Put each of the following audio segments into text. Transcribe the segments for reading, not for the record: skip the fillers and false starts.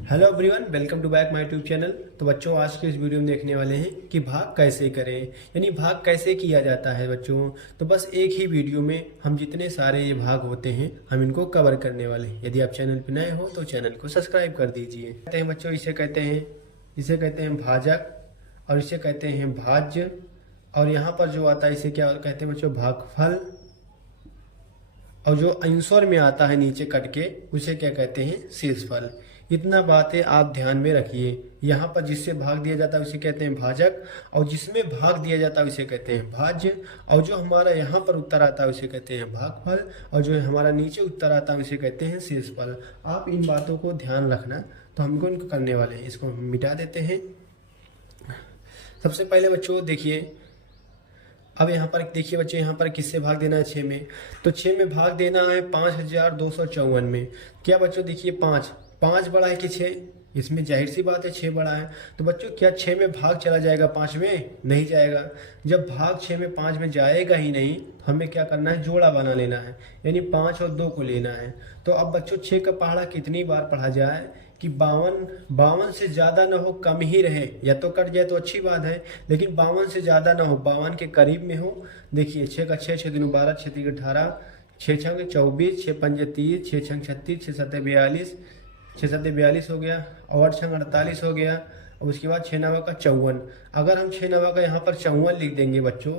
Hello everyone, welcome to back my YouTube channel. तो बच्चों, आज के इस वीडियो में देखने वाले हैं कि भाग कैसे करें, यानी भाग कैसे किया जाता है बच्चों। तो बस एक ही वीडियो में हम जितने सारे ये भाग होते हैं हम इनको कवर करने वाले हैं। यदि आप चैनल पर नए हो तो चैनल को सब्सक्राइब कर दीजिए। कहते हैं बच्चों, इसे कहते हैं भाजक, और इसे कहते हैं भाज्य, और यहाँ पर जो आता है इसे क्या कहते हैं बच्चों, भागफल। और जो अंशों में आता है नीचे कट के उसे क्या कहते हैं, शेषफल। इतना बातें आप ध्यान में रखिए। यहाँ पर जिससे भाग दिया जाता है उसे कहते हैं भाजक, और जिसमें भाग दिया जाता है उसे कहते हैं भाज्य, और जो हमारा यहाँ पर उत्तर आता है उसे कहते हैं भागफल, और जो हमारा नीचे उत्तर आता है उसे कहते हैं शेषफल। आप इन बातों को ध्यान रखना। तो हमको इनको करने वाले हैं, इसको हम मिटा देते हैं। सबसे पहले बच्चों देखिए, अब यहाँ पर देखिए बच्चे, यहाँ पर किससे भाग देना है, 6 में। तो 6 में भाग देना है 5254 में। क्या बच्चों देखिए, 5 बड़ा है कि 6, इसमें जाहिर सी बात है 6 बड़ा है। तो बच्चों क्या 6 में भाग चला जाएगा 5 में? नहीं जाएगा। जब भाग 6 में 5 में जाएगा ही नहीं, तो हमें क्या करना है, जोड़ा बना लेना है, यानी 5 और 2 को लेना है। तो अब बच्चों 6 का पहाड़ा कितनी बार पढ़ा जाए कि 52 से ज़्यादा ना हो, कम ही रहे। या तो कट जाए तो अच्छी बात है, लेकिन 52 से ज़्यादा ना हो, 52 के करीब में हो। देखिए 6 का 6, 6 दूनी 12, 6 तीन 18, 6 छंग 24, 6 पंजे 30, 6 छंग 36, 6 सत्ते 42, 6 सत्ते 42 हो गया, और 8 छंग 48 हो गया। और उसके बाद 6 नवा का 54। अगर हम 6 नवा का यहाँ पर 54 लिख देंगे बच्चों,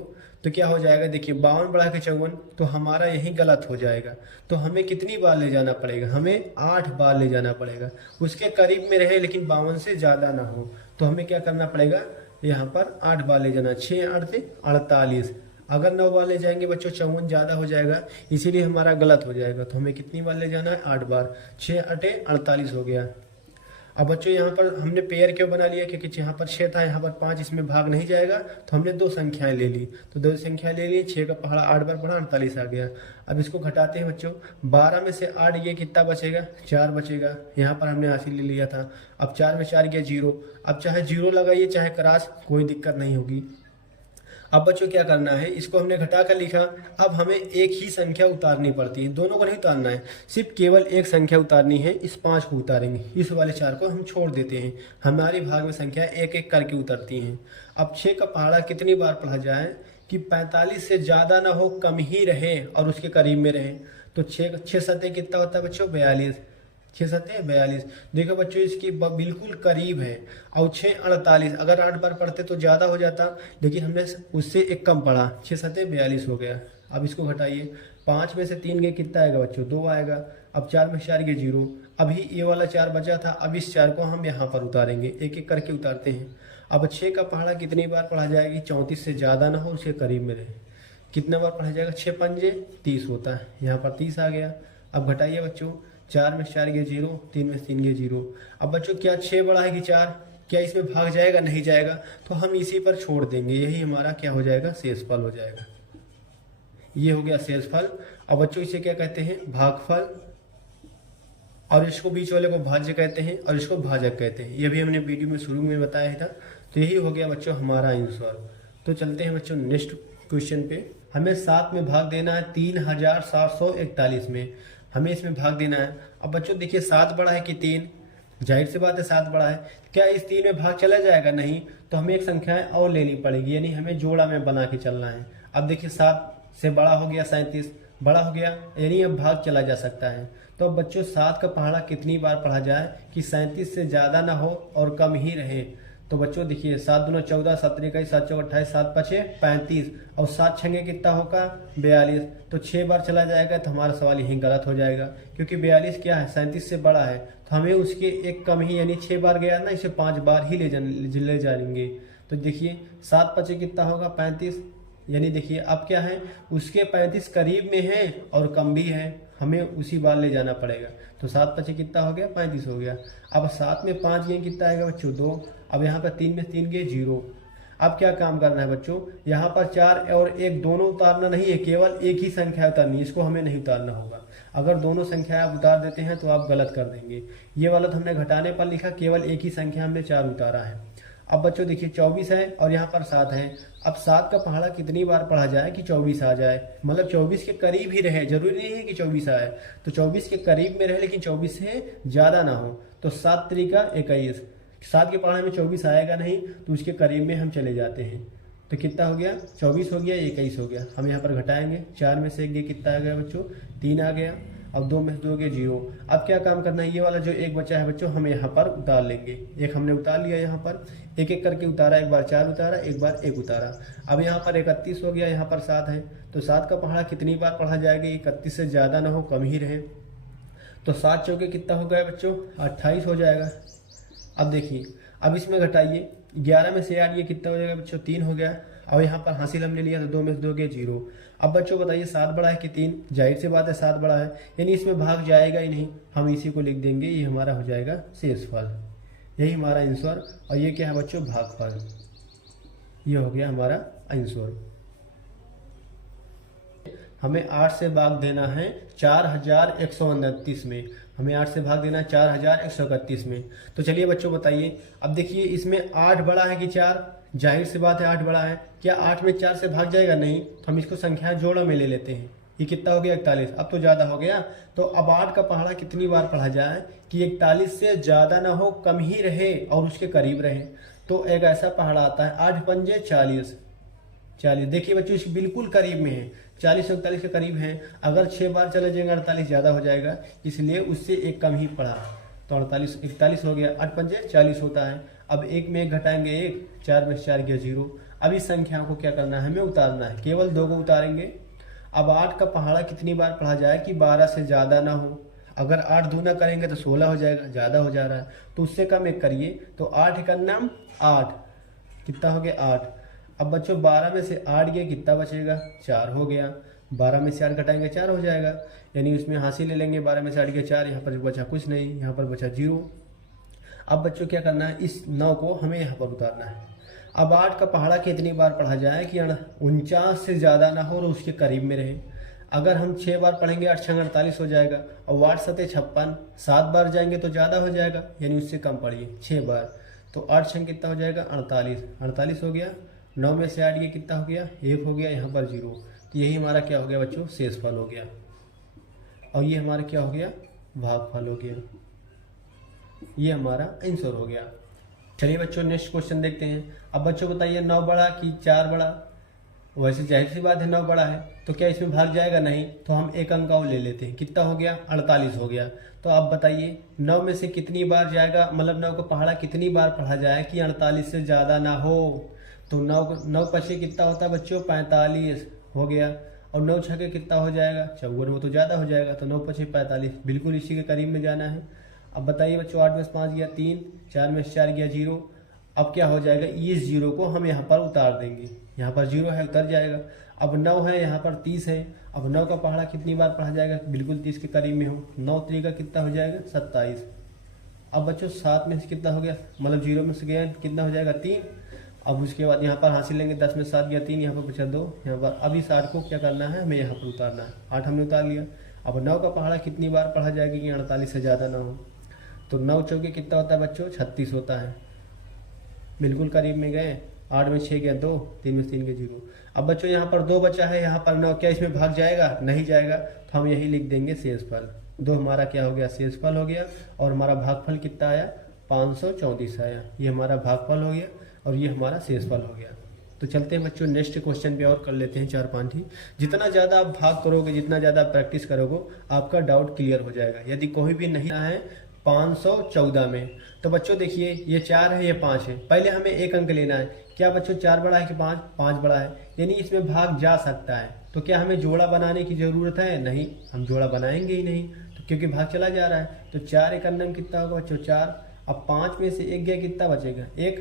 तो क्या हो जाएगा, देखिए 52 बढ़ा के 54, तो हमारा यही गलत हो जाएगा। तो हमें कितनी बार ले जाना पड़ेगा, हमें 8 बार ले जाना पड़ेगा। उसके करीब में रहे लेकिन 52 से ज़्यादा ना हो, तो हमें क्या करना पड़ेगा, यहाँ पर 8 बार ले जाना। 6 8 से 48। अगर 9 बार ले जाएंगे बच्चों 54 ज़्यादा हो जाएगा, इसीलिए हमारा गलत हो जाएगा। तो हमें कितनी बार ले जाना है, 8 बार। 6 8 48 हो गया। अब बच्चों यहाँ पर हमने पेयर क्यों बना लिया, क्योंकि यहाँ पर 6 था, यहाँ पर 5, इसमें भाग नहीं जाएगा, तो हमने 2 संख्याएं ले ली। तो 2 संख्या ले ली, 6 का पहाड़ा 8 बार पढ़ा, 48 आ गया। अब इसको घटाते हैं बच्चों, 12 में से 8 ये कितना बचेगा, 4 बचेगा। यहाँ पर हमने हासिल ले लिया था। अब 4 में 4 गया 0। अब चाहे 0 लगाइए चाहे क्रॉस, कोई दिक्कत नहीं होगी। अब बच्चों क्या करना है, इसको हमने घटा कर लिखा। अब हमें एक ही संख्या उतारनी पड़ती है, दोनों को नहीं उतारना है, सिर्फ केवल एक संख्या उतारनी है। इस 5 को उतारेंगे, इस वाले 4 को हम छोड़ देते हैं। हमारी भाग में संख्या एक एक करके उतरती हैं। अब 6 का पहाड़ा कितनी बार पढ़ा जाए कि 45 से ज़्यादा ना हो, कम ही रहे और उसके करीब में रहे। तो 6 सत्ते कितना होता है बच्चों, 42। 6 सत्ते 42। देखो बच्चों इसकी बिल्कुल करीब है। और 6 48, अगर 8 बार पढ़ते तो ज़्यादा हो जाता, लेकिन हमने उससे एक कम पढ़ा। 6 सत्ते 42 हो गया। अब इसको घटाइए, 5 में से 3 गए कितना आएगा बच्चों, 2 आएगा। अब 4 में 4 गए 0। अभी ये वाला 4 बचा था, अब इस 4 को हम यहाँ पर उतारेंगे, एक एक करके उतारते हैं। अब 6 का पहाड़ा कितनी बार पढ़ा जाएगी, 34 से ज़्यादा ना हो, उसके करीब में रहे। कितना बार पढ़ा जाएगा, 6 पंजे 30 होता है, यहाँ पर 30 आ गया। अब घटाइए बच्चों, 4 में 4 गए 0, 3 में 3 गए 0। अब बच्चों क्या 6 बड़ा है कि 4, क्या इसमें भाग जाएगा, नहीं जाएगा, तो हम इसी पर छोड़ देंगे। यही हमारा क्या हो जाएगा, शेषफल हो जाएगा। ये हो गया शेषफल। अब बच्चों इसे क्या कहते हैं, भागफल, और इसको बीच वाले को भाज्य कहते हैं, और इसको भाजक कहते हैं। ये भी हमने वीडियो में शुरू में बताया था। तो यही हो गया बच्चों हमारा आंसर। तो चलते हैं बच्चों नेक्स्ट क्वेश्चन पे। हमें 7 में भाग देना है 3741 में, हमें इसमें भाग देना है। अब बच्चों देखिए 7 बड़ा है कि 3, जाहिर सी बात है 7 बड़ा है। क्या इस 3 में भाग चला जाएगा, नहीं। तो हमें एक संख्या और लेनी पड़ेगी, यानी हमें जोड़ा में बना के चलना है। अब देखिए 7 से बड़ा हो गया 37, बड़ा हो गया, यानी अब भाग चला जा सकता है। तो अब बच्चों 7 का पहाड़ा कितनी बार पढ़ा जाए कि 37 से ज़्यादा ना हो और कम ही रहे। तो बच्चों देखिए 7 दूना 14, 7 3 21, 7 चौक 28, 7 5 35, और 7 छंगे कितना होगा, 42। तो 6 बार चला जाएगा, तो हमारा सवाल यहीं गलत हो जाएगा, क्योंकि 42 क्या है, 37 से बड़ा है। तो हमें उसके एक कम ही, यानी 6 बार गया ना, इसे 5 बार ही ले जाएंगे। तो देखिए 7 5 कितना होगा, 35। यानी देखिए अब क्या है, उसके 35 करीब में है और कम भी है, हमें उसी बार ले जाना पड़ेगा। तो 7 5 कितना हो गया, 35 हो गया। अब 7 में 5 गए कितना आएगा बच्चों, 2। अब यहाँ पर 3 में 3 गए 0। अब क्या काम करना है बच्चों, यहाँ पर 4 और 1 दोनों उतारना नहीं है, केवल एक ही संख्या उतारनी है, इसको हमें नहीं उतारना होगा। अगर दोनों संख्या आप उतार देते हैं तो आप गलत कर देंगे। ये वाला तो हमने घटाने पर लिखा, केवल एक ही संख्या हमने 4 उतारा है। अब बच्चों देखिए 24 है और यहाँ पर 7 है। अब 7 का पहाड़ा कितनी बार पढ़ा जाए कि 24 आ जाए, मतलब 24 के करीब ही रहे, जरूरी नहीं है कि 24 आए। तो 24 के करीब में रहे लेकिन 24 से ज़्यादा ना हो। तो 7 तरीका 21, 7 के पहाड़े में 24 आएगा नहीं, तो उसके करीब में हम चले जाते हैं। तो कितना हो गया, 24 हो गया, 21 हो गया। हम यहाँ पर घटाएंगे, 4 में से ये कितना आ गया बच्चों, 3 आ गया। अब 2 में से 2 गया 0। अब क्या काम करना है, ये वाला जो एक बचा है बच्चों हम यहाँ पर उतार लेंगे। एक हमने उतार लिया, यहाँ पर एक एक करके उतारा, एक बार 4 उतारा, एक बार 1 उतारा। अब यहाँ पर 31 हो गया, यहाँ पर 7 है, तो 7 का पहाड़ा कितनी बार पढ़ा जाएगा, 31 से ज़्यादा ना हो, कम ही रहे। तो 7 चौके कितना हो गया बच्चों, 28 हो जाएगा। अब देखिए, अब इसमें घटाइए, 11 में से 8 ये कितना हो जाएगा बच्चों, 3 हो गया। अब यहाँ पर हासिल हमने लिया तो 2 में से 2 गए 0। अब बच्चों बताइए 7 बड़ा है कि 3, जाहिर सी बात है 7 बड़ा है, यानी इसमें भाग जाएगा ही नहीं, हम इसी को लिख देंगे, ये हमारा हो जाएगा शेषफल। यही हमारा आंसर। और ये क्या है बच्चों, भागफल। ये हो गया हमारा आंसर। हमें 8 से भाग देना है 4129 में, हमें 8 से भाग देना है 4131 में। तो चलिए बच्चों बताइए, अब देखिए इसमें 8 बड़ा है कि 4, जाहिर सी बात है 8 बड़ा है। क्या 8 में 4 से भाग जाएगा, नहीं, तो हम इसको संख्या जोड़ा में ले लेते हैं। ये कितना हो गया, 41। अब तो ज़्यादा हो गया, तो अब 8 का पहाड़ा कितनी बार पढ़ा जाए कि 41 से ज़्यादा ना हो, कम ही रहे और उसके करीब रहे। तो एक ऐसा पहाड़ा आता है 8 पंजे 40। देखिए बच्चों इस बिल्कुल करीब में है, 40 से 41 के करीब है। अगर 6 बार चले जाएंगे 48 ज़्यादा हो जाएगा, इसलिए उससे एक कम ही पड़ा, तो 48 41 हो गया। 8 पंजे 40 होता है। अब 1 में 1 घटाएंगे 1, 4 में 4 गया 0। अब इस संख्या को क्या करना है, हमें उतारना है, केवल 2 को उतारेंगे। अब 8 का पहाड़ा कितनी बार पढ़ा जाए कि 12 से ज़्यादा ना हो। अगर 8 दूना करेंगे तो 16 हो जाएगा, ज़्यादा हो जा रहा है, तो उससे कम एक करिए। तो 8 का नाम 8, कितना हो गया 8। अब बच्चों 12 में से 8 गया, कितना बचेगा, 4 हो गया। 12 में से 8 घटाएंगे 4 हो जाएगा, यानी उसमें हासिल ले लेंगे। 12 में से 8 गया 4, यहाँ पर बचा कुछ नहीं, यहाँ पर बचा 0। अब बच्चों क्या करना है, इस 9 को हमें यहाँ पर उतारना है। अब 8 का पहाड़ा कितनी बार पढ़ा जाए कि 49 से ज़्यादा ना हो और उसके करीब में रहे। अगर हम 6 बार पढ़ेंगे 8 छंग 48 हो जाएगा, और 8 सते 56, 7 बार जाएंगे तो ज़्यादा हो जाएगा, यानी उससे कम पढ़िए 6 बार। तो 8 छंग कितना हो जाएगा, 48 हो गया। 9 में से 8 गया, कितना हो गया, 1 हो गया, यहाँ पर 0। तो यही हमारा क्या हो गया बच्चों, शेषफल हो गया। और ये हमारा क्या हो गया, भागफल हो गया। ये हमारा आंसर हो गया। चलिए बच्चों नेक्स्ट क्वेश्चन देखते हैं। अब बच्चों बताइए 9 बड़ा कि 4 बड़ा। वैसे जाहिर सी बात है 9 बड़ा है, तो क्या इसमें भाग जाएगा, नहीं, तो हम एक अंक और ले लेते हैं। कितना हो गया, 48 हो गया। तो आप बताइए 9 में से कितनी बार जाएगा, मतलब 9 का पहाड़ा कितनी बार पढ़ा जाए कि 48 से ज़्यादा ना हो। तो 9 पचे कितना होता है बच्चों, 45 हो गया। और 9 छके कितना हो जाएगा, 54, वो तो ज़्यादा हो जाएगा। तो 9 पचे 45, बिल्कुल इसी के करीब में जाना है। अब बताइए बच्चों 8 में से 5 गया 3, 4 में से 4 गया 0। अब क्या हो जाएगा, इस 0 को हम यहाँ पर उतार देंगे, यहाँ पर 0 है उतर जाएगा। अब 9 है, यहाँ पर 30 है। अब 9 का पहाड़ा कितनी बार पढ़ा जाएगा, बिल्कुल 30 के करीब में हो। 9 तरीका कितना हो जाएगा, 27। अब बच्चों 7 में से कितना हो गया, मतलब 0 में से गया कितना हो जाएगा, 3। अब उसके बाद यहाँ पर हासिल लेंगे, 10 में 7 गया 3, यहाँ पर बचा 2, यहाँ पर। अब इस 8 को क्या करना है, हमें यहाँ पर उतारना है। 8 हमने उतार लिया। अब 9 का पहाड़ा कितनी बार पढ़ा जाएगा कि 48 से ज़्यादा ना हो। तो 9 चौके कितना होता है बच्चों, 36 होता है, बिल्कुल करीब में गए। 8 में 6 गया 2, 3 में 3 गया 0। अब बच्चों यहाँ पर 2 बचा है, यहाँ पर 9, क्या इसमें भाग जाएगा, नहीं जाएगा, तो हम यही लिख देंगे शेषफल। 2 हमारा क्या हो गया, शेषफल हो गया। और हमारा भागफल कितना आया, 534 आया। ये हमारा भागफल हो गया और ये हमारा शेषफल हो गया। तो चलते हैं बच्चों नेक्स्ट क्वेश्चन पे और कर लेते हैं 4-5 ही। जितना ज़्यादा आप भाग करोगे, जितना ज़्यादा प्रैक्टिस करोगे, आपका डाउट क्लियर हो जाएगा। यदि कोई भी नहीं है 514 में, तो बच्चों देखिए ये 4 है, ये 5 है। पहले हमें एक अंक लेना है। क्या बच्चों 4 बड़ा है कि 5? 5 बड़ा है, यानी इसमें भाग जा सकता है। तो क्या हमें जोड़ा बनाने की ज़रूरत है? नहीं, हम जोड़ा बनाएंगे ही नहीं, तो क्योंकि भाग चला जा रहा है। तो 4 एक अंक कितना होगा बच्चों, 4। अब 5 में से 1 गया, कितना बचेगा, 1।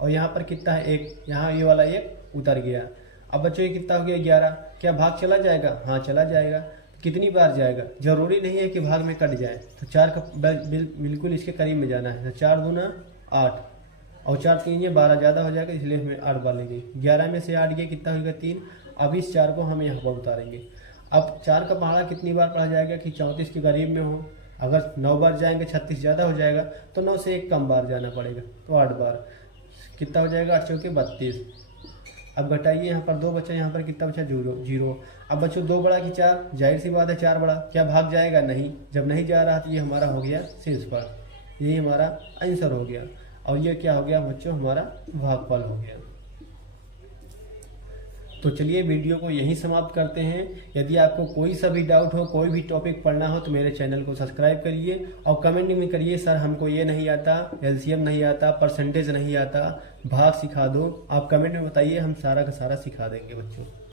और यहाँ पर कितना है, 1, यहाँ ये वाला 1 उतर गया। अब बच्चों ये कितना हो गया, 11। क्या भाग चला जाएगा? हाँ चला जाएगा। कितनी बार जाएगा? जरूरी नहीं है कि भाग में कट जाए। तो 4 का बिल्कुल इसके करीब में जाना है। तो 4 दूना 8 और 4 3 ये 12, ज़्यादा हो जाएगा, इसलिए हमें 8 बार लेंगे। 11 में से 8 गया, कितना होगा, 3। अब इस 4 को हम यहाँ पर उतारेंगे। अब 4 का पहाड़ा कितनी बार पढ़ा जाएगा कि 34 के करीब में हो। अगर 9 बार जाएंगे 36 ज़्यादा हो जाएगा, तो 9 से 1 कम बार जाना पड़ेगा, तो 8 बार। कितना हो जाएगा, 8 चौके 32। अब घटाइए, यहाँ पर 2 बचा, यहाँ पर कितना बचा, 0। अब बच्चों 2 बड़ा कि 4? जाहिर सी बात है 4 बड़ा। क्या भाग जाएगा? नहीं। जब नहीं जा रहा तो ये हमारा हो गया शेषफल। यही हमारा आंसर हो गया। और ये क्या हो गया बच्चों, हमारा भागफल हो गया। तो चलिए वीडियो को यहीं समाप्त करते हैं। यदि आपको कोई सा भी डाउट हो, कोई भी टॉपिक पढ़ना हो तो मेरे चैनल को सब्सक्राइब करिए और कमेंट में करिए सर हमको ये नहीं आता, एलसीएम नहीं आता, परसेंटेज नहीं आता, भाग सिखा दो। आप कमेंट में बताइए, हम सारा का सारा सिखा देंगे बच्चों।